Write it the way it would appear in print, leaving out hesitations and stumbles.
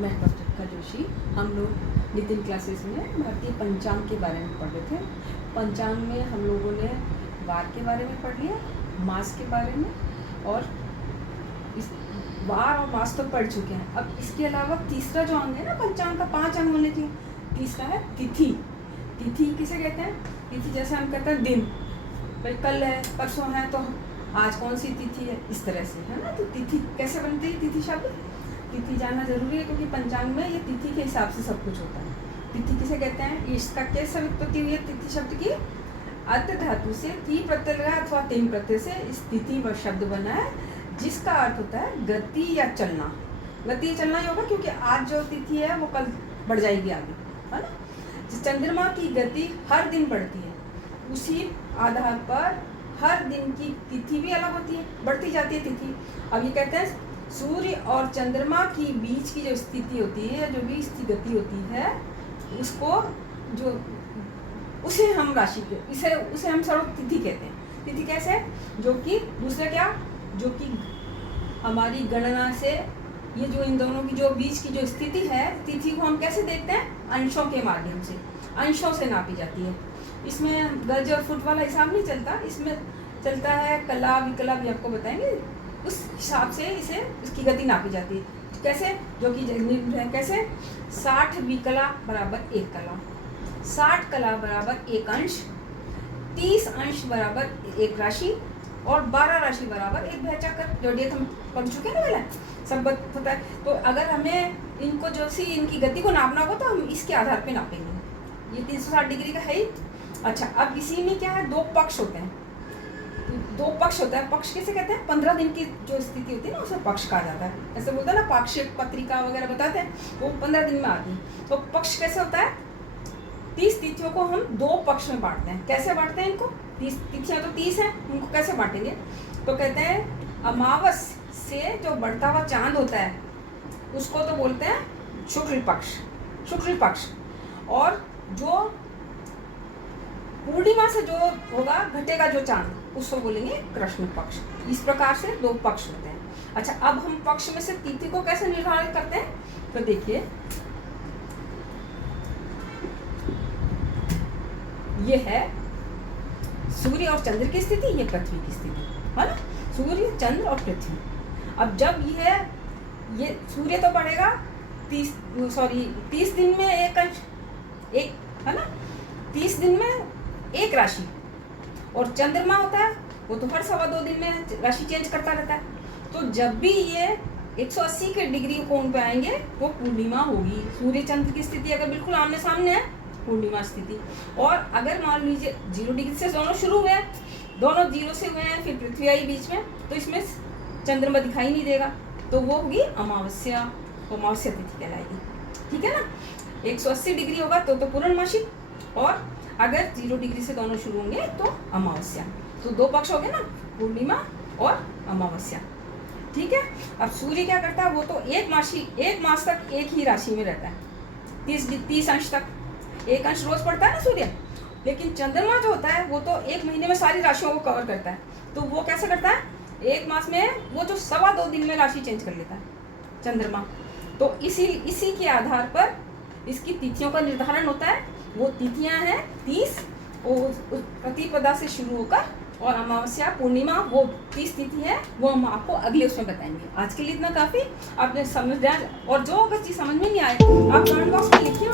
मैं डॉक्टर जोशी। हम लोग नितिन क्लासेस में भारतीय पंचांग के बारे में पढ़ रहे थे। पंचांग में हम लोगों ने वार के बारे में पढ़ लिया, मास के बारे में, और इस वार और मास तो पढ़ चुके हैं। अब इसके अलावा तीसरा जो अंग है ना, पंचांग का 5 अंग होने चाहिए, तीसरा है तिथि। तिथि किसे कहते हैं? तिथि जैसे हम कहते हैं दिन, भाई कल है, परसों है, तो आज कौन सी तिथि है, इस तरह से, है ना। तो तिथि कैसे बनती है? तिथि शब्द, तिथि जानना जरूरी है, क्योंकि पंचांग में ये तिथि के हिसाब से सब कुछ होता है। तिथि किसे कहते हैं? इसका कैसे उत्पत्ति हुई है तिथि शब्द की? अर्थ धातु से ती प्रत्यय लगा अथवा तिन प्रत्यय से इस तिथि व शब्द बना है, जिसका अर्थ होता है गति या चलना। गति या चलना ही होगा, क्योंकि आज जो तिथि है वो कल बढ़ जाएगी आगे, है ना। जिस चंद्रमा की गति हर दिन बढ़ती है, उसी आधार पर हर दिन की तिथि भी अलग होती है, बढ़ती जाती है तिथि। अब ये कहते हैं सूर्य और चंद्रमा की बीच की जो स्थिति होती है, जो बीच की गति होती है, उसको जो उसे हम राशि के उसे हम सर्व तिथि कहते हैं। तिथि कैसे? जो कि दूसरा क्या, जो कि हमारी गणना से ये जो इन दोनों की जो बीच की जो स्थिति है, तिथि को हम कैसे देखते हैं? अंशों के माध्यम से, अंशों से नापी जाती है। इसमें गज और फुट वाला हिसाब नहीं चलता, इसमें चलता है कला विकला, भी आपको बताएंगे। उस हिसाब से इसे इसकी गति नापी जाती है। कैसे? जो कि कैसे? 60 विकला बराबर 1 कला, 60 कला बराबर 1 अंश, 30 अंश बराबर 1 राशि, और 12 राशि बराबर 1 भयचक्र। जो डेट हम पढ़ चुके हैं ना पहले, सब पता है। तो अगर हमें इनको जो सी इनकी गति को नापना होगा, तो हम इसके आधार पे नापेंगे। ये 360 डिग्री का है ही। अच्छा, अब इसी में क्या है? 2 पक्ष होते हैं। 2 पक्ष होता है। पक्ष किसे कहते हैं? 15 दिन की जो स्थिति होती है ना, उसे पक्ष कहा जाता है। ऐसे बोलते हैं ना, पाक्षिक पत्रिका वगैरह बताते हैं, वो 15 दिन में आती है। तो पक्ष कैसे होता है? 30 तिथियों को हम 2 पक्ष में बांटते हैं। कैसे बांटते हैं इनको? 30 तिथियां तो 30 हैं, उनको कैसे बांटेंगे? तो कहते हैं अमावस से जो बढ़ता हुआ चांद होता है, उसको तो बोलते हैं शुक्ल पक्ष, शुक्ल पक्ष। और जो पूर्णिमा से जो होगा, घटेगा जो चांद, उसको बोलेंगे कृष्ण पक्ष। इस प्रकार से 2 पक्ष होते हैं। अच्छा, अब हम पक्ष में से तिथि को कैसे निर्धारित करते हैं? तो देखिए, ये है सूर्य और चंद्र की स्थिति, ये पृथ्वी की स्थिति, है ना। सूर्य, चंद्र और पृथ्वी। अब जब ये सूर्य तो बढ़ेगा 30 दिन में 1 अंश, एक, है ना, 30 दिन में 1 राशि। और चंद्रमा होता है, वो तो हर 2.25 दिन में राशि चेंज करता रहता है। तो जब भी ये 180 के डिग्री कोण पे आएंगे, वो पूर्णिमा होगी। सूर्य चंद्र की स्थिति अगर बिल्कुल आमने सामने है, पूर्णिमा स्थिति। और अगर मान लीजिए 0 डिग्री से दोनों शुरू हुए हैं, दोनों 0 से हुए हैं, फिर पृथ्वी आई बीच में, तो इसमें चंद्रमा दिखाई नहीं देगा, तो वो होगी अमावस्या। अमावस्या तिथि कहलाएगी, ठीक है ना। 180 डिग्री होगा तो पूर्णमासी, और अगर 0 डिग्री से दोनों शुरू होंगे तो अमावस्या। तो 2 पक्ष हो गए ना, पूर्णिमा और अमावस्या, ठीक है। अब सूर्य क्या करता है? वो तो एक मास तक एक ही राशि में रहता है, 30 अंश तक। 1 अंश रोज पड़ता है ना सूर्य। लेकिन चंद्रमा जो होता है, वो तो 1 महीने में सारी राशियों को कवर करता है। तो वो कैसे करता है? 1 मास में वो जो 2.25 दिन में राशि चेंज कर लेता है चंद्रमा। तो इसी के आधार पर इसकी तिथियों का निर्धारण होता है। वो तिथियां हैं 30, प्रतिपदा से शुरू होकर, और अमावस्या पूर्णिमा वो 30 तिथि है, वो हम आपको अगले उसमें बताएंगे। आज के लिए इतना काफ़ी। आपने समझ, और जो अगर चीज़ समझ में नहीं आए, आप कमेंट बॉक्स में लिखिए।